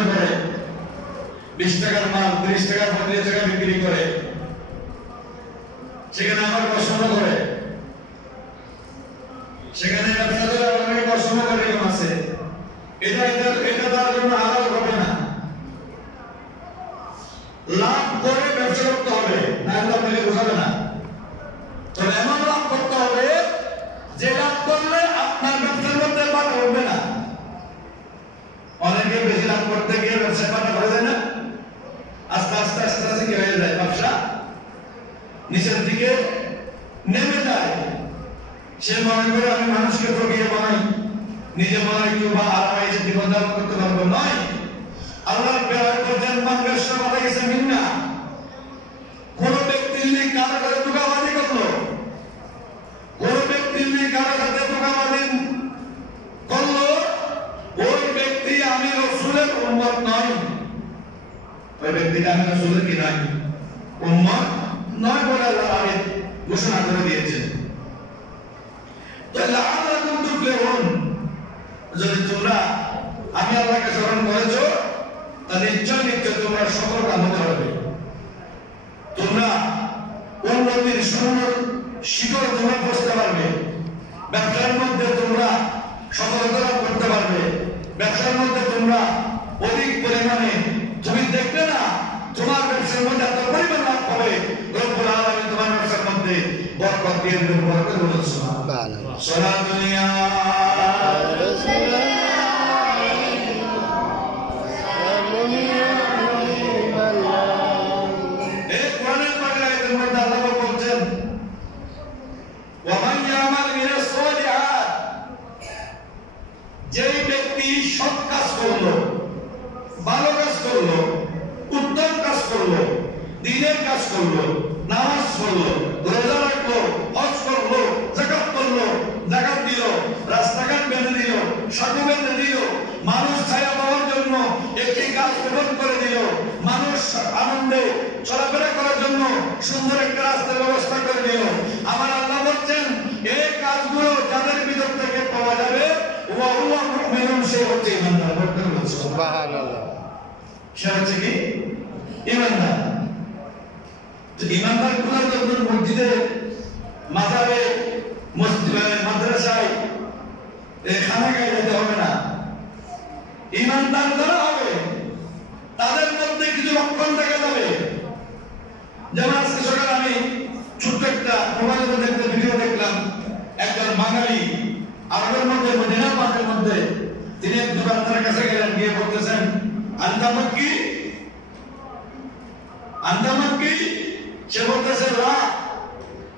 ব্যবসা করে, 20 টাকার মাল 30 টাকা 35 টাকা বিক্রি করে, সেখানে আমার পছন্দ করে, সেখানে ব্যবসা করে অনেকে পছন্দ করে এরকম আছে। এটা তার জন্য হালাল হবে না। লাভ করে ব্যবসা করতে হবে, না হলে আপনাকে বোঝাবে না। তো এমন লাভ করতে হবে যে লাভ করলে আপনার ব্যবসার মধ্যে বাধা হবে না। অনেকে বেশি লাভ করতে গিয়ে ব্যবসায় বাধা হয়ে যায় না, আস্তে আস্তে আস্তে আস্তে কি হয়ে যায়, ব্যবসা নিচের দিকে নেমে যায়। সে মনে করে আমি মানুষকে ঠকিয়ে বানাই, নিজে মনে একটু বা আরামে এসে জীবনযাপন করতে পারবো, নয়। আল্লাহ বলেন মান ব্যবসা বানাইছে মিন্না, কোন ব্যক্তি যদি কারো কাছে ধোঁকাবাজি করলো, কোন ব্যক্তি যদি কারো কাছে ধোঁকাবাজি করলো, ওই ব্যক্তি আমি রাসূলের উম্মত নয়, ওই ব্যক্তিটা আমি রাসূলের কি নয়, উম্মত নয় বলে আল্লাহ আয়াত ঘোষণা করে দিয়েছেন। তাহলে লাআল্লাকুম তুফলিহুন, যদি তোমরা আমি আল্লাহকে স্মরণ করেছো তাহলে নিশ্চয় নিশ্চয় তোমরা সফলতা হতে হবে। তোমরা উন্নতির সুন্দর শিখর তোমরা বসতে পারবে, ব্যবসার মধ্যে তোমরা সফলতা লাভ করতে পারবে, ব্যবসার মধ্যে তোমরা অধিক পরিমাণে তুমি দেখবে না তোমার ব্যবসার মধ্যে এত পরিমাণ লাভ হবে, রব্বুল আলামিন তোমার ব্যবসার মধ্যে বরকত দিয়ে দেবেন। বরকত বলুন সুবহানাল্লাহ। সালাতুল ইয়া রাসূলুল্লাহ। এই কোরআনের পাকের আয়াতের মধ্যে আল্লাহ বলছেন ওয়া মান ইয়ামাল মিনাস সালিহাত, যেই ব্যক্তি সৎ কাজ করলো, ভালো কাজ করলো, উত্তম কাজ করলো, দ্বীনের কাজ করলো, নামাজ পড়লো, রোজা রাখলো, হজ করলো, যাকাত করলো, যাকাত দিল, রাস্তাঘাট বেঁধে দিল, সাধু বেঁধে দিল, মানুষ ছায়া পাওয়ার জন্য একটি গাছ রোপণ করে দিল, মানুষ আনন্দে চলাফেরা করার জন্য সুন্দর একটা রাস্তার ব্যবস্থা করে দিল। আমার আল্লাহ বলছেন এই কাজগুলো যাদের ভিতর থেকে পাওয়া যাবে ওয়া হুয়া মুমিনুন, সে হচ্ছে ঈমানদার। সুবহানাল্লাহ। সে হচ্ছে কি ঈমানদার। তো ঈমানদার গুলোর জন্য মসজিদে, মাজারে, মাদ্রাসায়, খানাগায় যেতে হবে না। ঈমানদার যারা হবে তাদের মধ্যে কিছু লক্ষণ দেখা যাবে। যেমন আজকে সকালে আমি ছোট্ট একটা মোবাইলের মধ্যে একটা ভিডিও দেখলাম, একজন বাঙালি আরবের মধ্যে মদিনা পাকের মধ্যে তিনি এক দোকানদারের কাছে গেলেন, গিয়ে বলতেছেন আনতা মাক্কি, আনতা মাক্কি। সে বলতেছে লা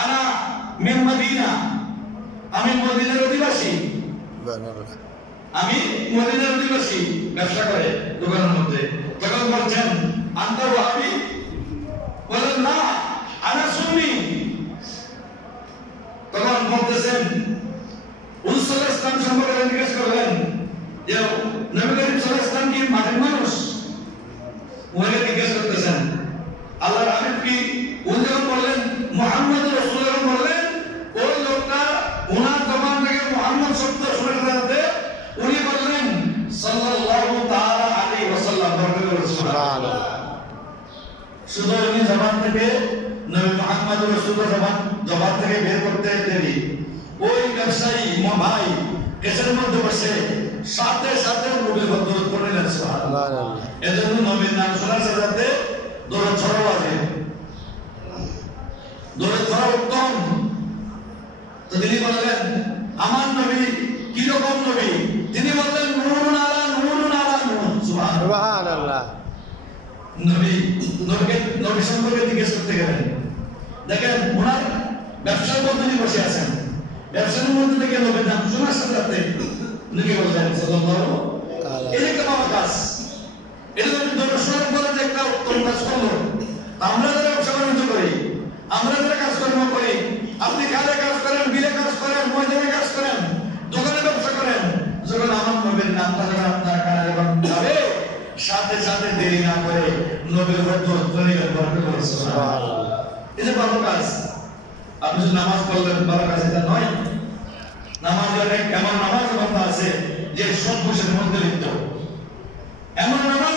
আনা মিন মদিনা, আমি মদিনার অধিবাসী, আমি মদিনার অধিবাসী। ব্যবসা করে দোকানের মধ্যে। তখন বলছেন আনতা ওয়াহাবি, বলেন না আনা সুন্নি। তখন বলতেছেন রাসূল সাল্লাল্লাহু আলাইহি ওয়াসাল্লাম সম্পর্কে জিজ্ঞেস করলেন যে নবী করিম সাল্লাল্লাহু আলাইহি ওয়াসাল্লাম কি মাটির মানুষ? ওনাকে জিজ্ঞেস করতেছেন আল্লাহর হাবিব কি, উনি যখন বললেন মুহাম্মদ রাসূলুল্লাহ বললেন, ওই লোকটা ওনার জবান থেকে মুহাম্মদ শব্দ শুনে যাতে উনি বললেন সাল্লাল্লাহু তাআলা আলাইহি ওয়াসাল্লাম। সুবহানাল্লাহ। শুধু উনি জবান থেকে নবী মুহাম্মদ রাসূলুল্লাহ জবান থেকে বের করতে দেরি, ওই ব্যবসায়ী ভাই কেসের মধ্যে বসে সাথে সাথে নবীর বদরত করলেন। সুবহানাল্লাহ। এজন্য নবীর নাম শোনার সাথে দরুদ ছড়াও আছে, দরুদ ছড়া উত্তম। তো তিনি বললেন আমার নবী কি রকম নবী? তিনি বললেন নূরুন আলা নূরুন আলা নূর। সুবহানাল্লাহ। নবী সম্পর্কে জিজ্ঞেস করতে গেলেন, দেখেন ওনার ব্যবসার মধ্যে বসে আছেন, ব্যবসার মধ্যে থেকে নবীর নাম শোনার সাথে উনি কি বললেন সাল্লাল্লাহু আলাইহি। এরকম আমার কাজ, এরকম দর্শনের পরে যে একটা উত্তম কাজ করলো। আমরা যারা ব্যবসা বাণিজ্য করি, আমরা যারা কাজকর্ম করি, আপনি খালে কাজ করেন, বিলে কাজ করেন, ময়দানে কাজ করেন, দোকানে ব্যবসা করেন, যখন আমার নবীর নামটা যখন আপনার কানে যখন যাবে সাথে সাথে দেরি না করে নবীর বরকত পরিবার বরকত করে। সুবহানাল্লাহ। এই যে ভালো কাজ, আপনি যে নামাজ পড়লেন ভালো কাজ, এটা নয়। নামাজের এমন নামাজ বন্ধ আছে যে সব বছরের মধ্যে লিপ্ত, এমন নামাজ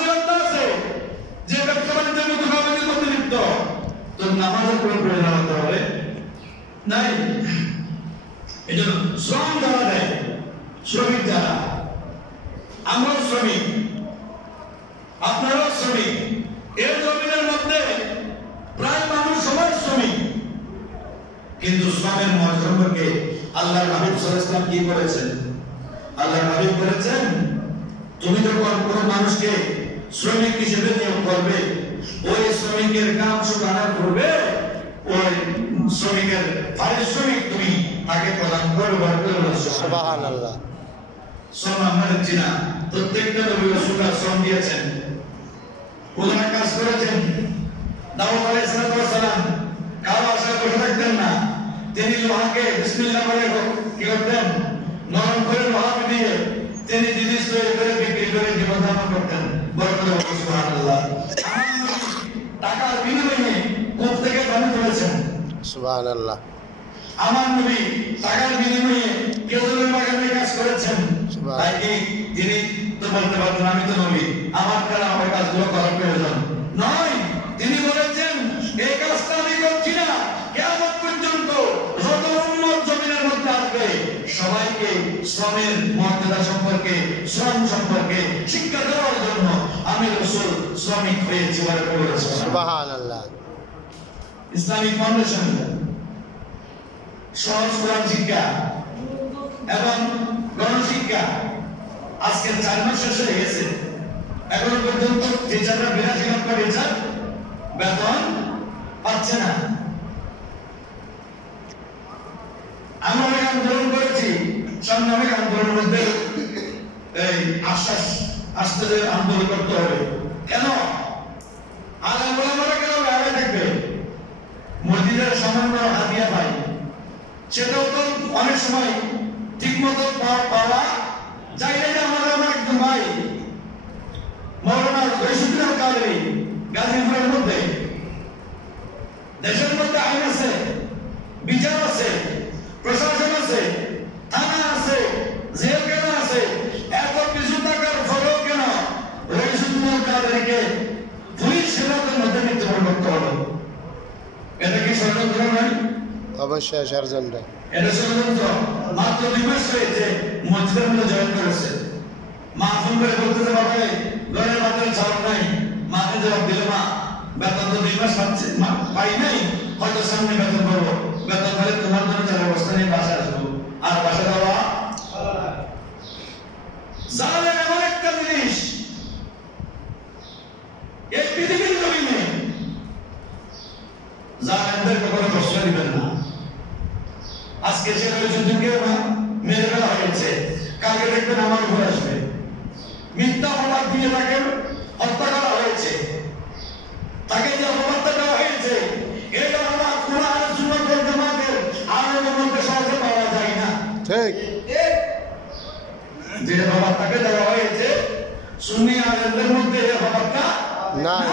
নাই। এই জন্য শ্রম যারা দেয়, শ্রমিক যারা, আমরাও শ্রমিক, আপনারাও শ্রমিক। এই জমিনের মধ্যে প্রায় মানুষ সবাই শ্রমিক, কিন্তু শ্রমের মর্যাদা সম্পর্কে আল্লাহর হাবিব সাল্লাল্লাহু আলাইহি ওয়াসাল্লাম কি বলেছেন? আল্লাহর হাবিব বলেছেন, তুমি যখন কোনো মানুষকে শ্রমিক হিসেবে নিয়োগ করবে, ওই শ্রমিকের কাম শুকানোর পূর্বে ওই শ্রমিকের পারিশ্রমিক তুমি তাকে প্রদান করবে। সুবহানাল্লাহ। শ্রম আমরা দিচ্ছি না, প্রত্যেকটা নবী রাসূলরা শ্রম দিয়েছেন, খোদার কাজ করেছেন। দাউদ আলাইহিস সালাম কারো আশায় বসে থাকতেন না, তিনি লোহাকে বিসমিল্লাহ বলে কি করতেন? নরম করে লোহা দিয়ে তিনি জিনিস তৈরি করে বিক্রি করে জীবন ধারণ করতেন। বরকত সুবহানাল্লাহ। টাকার বিনিময়ে কূপ থেকে পানি তুলেছেন। সুবহানাল্লাহ। আমার নবী টাকার বিনিময়ে খেজুরের বাগানে কাজ করেছেন। তাই কি তিনি তো বলতে পারতেন আমি তো নবী, আমার দ্বারা আমার কাজগুলো করার প্রয়োজন নয়। তিনি বলেছেন এই কাজটা আমি করছি না, কিয়ামত পর্যন্ত যত উম্মত জমিনের মধ্যে আসবে সবাইকে শ্রমের মর্যাদা সম্পর্কে, শ্রম সম্পর্কে শিক্ষা দেওয়ার জন্য আমি রাসূল শ্রমিক হয়েছি। সুবহানাল্লাহ। ইসলামিক ফাউন্ডেশন সহজ কোরআন শিক্ষা এবং গণশিক্ষা আজকে 4 মাস শেষ হয়ে গেছে, এখনো পর্যন্ত টিচাররা 82 লক্ষ টিচার বেতন পাচ্ছে না। আমরা অনেক আন্দোলন করেছি, সামনে অনেক আন্দোলনের মধ্যে এই আশ্বাস আসতে আন্দোলন করতে হবে। কেন আলেম ওলামারা কেন আগে থাকবে? মসজিদের সামান্য হাদিয়া পাই, সেটাও তো অনেক সময় ঠিক মতো পাওয়া যায় না। আমার একজন ভাই মৌলানা রশিদুল কাদেরী গাজীপুরের মধ্যে, দেশের মধ্যে আইন আছে, বিচার আছে, প্রশাসন আছে, থানা আছে, জেলখানা আছে, এত কিছু টাকার ফলেও কেন রশিদুল কাদেরীকে পুলিশ সেনাদের মধ্যে মৃত্যুবরণ করতে হলো? এটা কি ষড়যন্ত্র নয়? অবশ্যই ষড়যন্ত্র। এটা ষড়যন্ত্র। মাত্র 2 মাস হয়েছে মসজিদের মধ্যে জয়েন করেছে, মা ফোন করে বলতেছে বাবা ঘরের মাথায় চাল নাই, মাকে জবাব দিল মা বেতন তো 2 মাস পাই নাই, হয়তো সামনে বেতন পাবো, বেতন পেলে তোমার জন্য যার ব্যবস্থা নিয়ে বাসায় আসবো। আর বাসা দেওয়া জালেম এমন একটা জিনিস, এই পৃথিবীর জমিনে জালেমদের কখনো প্রশ্রয় দিবেন না। আজকে সে রয়েছে মেরে ফেলা হয়েছে, কালকে দেখবেন আমার উপর আসবে, মিথ্যা অপবাদ দিয়ে তাকে হত্যা করা হয়েছে, তাকে যে অপবাদটা দেওয়া হয়েছে এটা আমরা কোরআন সুন্নাহ ওয়াল জামাতের আলেমের মধ্যে সহজে পাওয়া যায় না। ঠিক। যে অপবাদটাকে দেওয়া হয়েছে সুন্নি আলেমদের মধ্যে এই অপবাদটা নাই।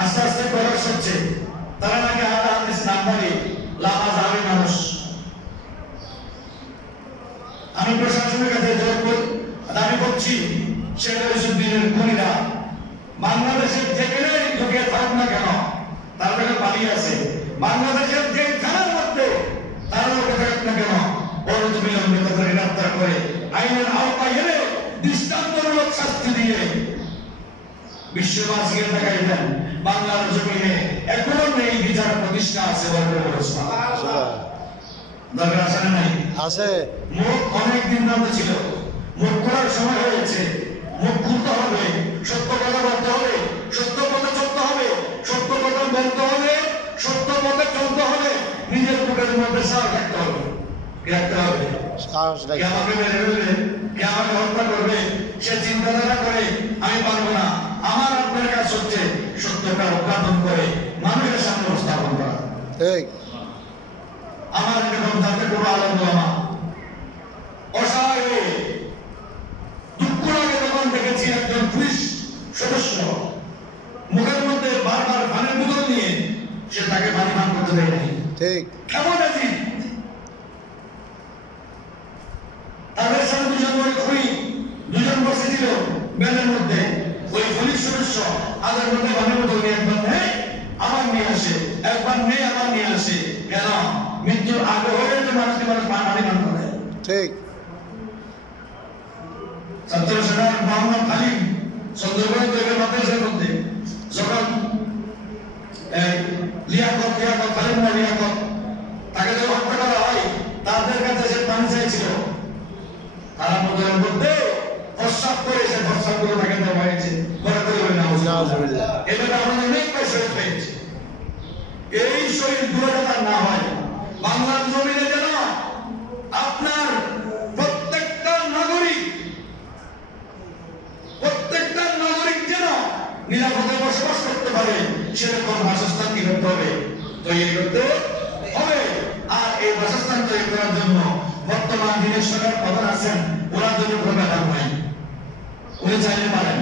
আস্তে আস্তে প্রকাশ হচ্ছে তারা নাকি আলাদা হাদিস নাম্বারে লাভা যাবে মানুষ। আমি প্রশাসনের কাছে দাবি করছি শেখুদ্দিনের খুনিরা বাংলাদেশের যেখানে ঢুকে থাকুক না কেন, তারা যখন পালিয়ে আছে বাংলাদেশের যে থানার মধ্যে তারা ঢুকে থাকুক না কেন, অনতিবিলম্বে তাদের গ্রেফতার করে আইনের আওতায় এনে দৃষ্টান্তমূলক শাস্তি দিয়ে বিশ্ববাসীকে দেখাই দেন বাংলার জমিনে এখনো নেই বিচার প্রতিষ্ঠা আছে। দরকার আছে না নাই? আছে। মুখ অনেক দিন বন্ধ ছিল, মুখ খোলার সময় হয়েছে, মুখ খুলতে হবে, সত্য কথা বলতে হবে, সত্য পথে চলতে হবে, সত্য কথা বলতে হবে, সত্য পথে চলতে হবে, নিজের বুকের মধ্যে সাহস রাখতে হবে, রাখতে হবে। কে আমাকে মেরে ফেলবে, কে আমাকে হত্যা করবে, সে চিন্তাধারা করে আমি পারবো না। আমার আপনার কাজ হচ্ছে সত্যটা উদ্ঘাটন করে মানুষের সামনে উপস্থাপন করা। ঠিক। আমার এরকম যাতে কোনো আনন্দ আমার অসহায় হয়ে দুঃখ লাগে যখন দেখেছি একজন পুলিশ সদস্য মুখের মধ্যে বারবার পানির বোতল নিয়ে সে তাকে পানি পান করতে দেয় নাই। ঠিক। কেমন আছি তাদের সাথে দুজন বসেছিল বেলের মধ্যে, ওই পুলিশ সদস্য তাদের মধ্যে পানির বোতল নিয়ে একদম আমার নিয়ে আসে, একবার নেই আবার নিয়ে আসে। কেন? মৃত্যুর আগে হয়ে তো মানুষকে মানুষ পানি পান করে। ঠিক। ছাত্র সেনার মোহাম্মদ হালিম সুন্দরবন থেকে মাদ্রাসার মধ্যে যখন লিয়াকত হালিম না লিয়াকত তাকে যখন হত্যা করা হয়, তাদের কাছে সে পানি চাইছিল, তারা মধ্যে মধ্যে প্রস্রাব করে সে প্রস্রাব করে তাকে দেওয়া হয়েছে। ঘরে করে না এভাবে আমাদের অনেক শহীদ হয়েছে। এই শহীদ গুলো যাতে না হয়, বাংলার জমিনে যেন আপনার প্রত্যেকটা নাগরিক যেন নিরাপদে বসবাস করতে পারে, সেরকম বাসস্থান কি করতে হবে? তৈরি করতে হবে। আর এই বাসস্থান তৈরি করার জন্য বর্তমান দিনের সরকার প্রধান আছেন, ওনার জন্য কোনো ব্যাপার নাই। উনি চাইলে পারেন,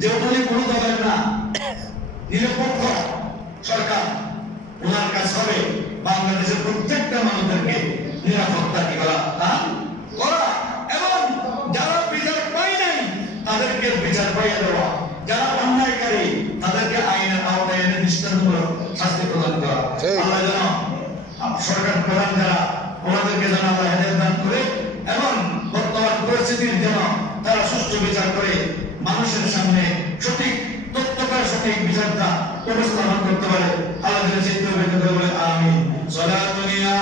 যেহেতু উনি কোনো দলের না, নিরপেক্ষ সরকার, ওনার কাজ হবে বাংলাদেশের প্রত্যেকটা মানুষদেরকে নিরাপত্তা কি করা এবং যারা বিচার পায় নাই তাদেরকে বিচার পাইয়ে দেওয়া, যারা অন্যায়কারী তাদেরকে আইনের আওতায় এনে দৃষ্টান্তমূলক শাস্তি প্রদান করা। আল্লাহ যেন সরকার প্রধান যারা, ওনাদেরকে যেন আল্লাহ হেদায়েত দান করে এবং বর্তমান পরিস্থিতির যেন তারা সুষ্ঠু বিচার করে মানুষের সামনে সঠিক তথ্যটার সঠিক বিচারটা উপস্থাপন করতে পারে। আল্লাহ যেন চিন্তা বলে আমিন। সালাতুন ইয়া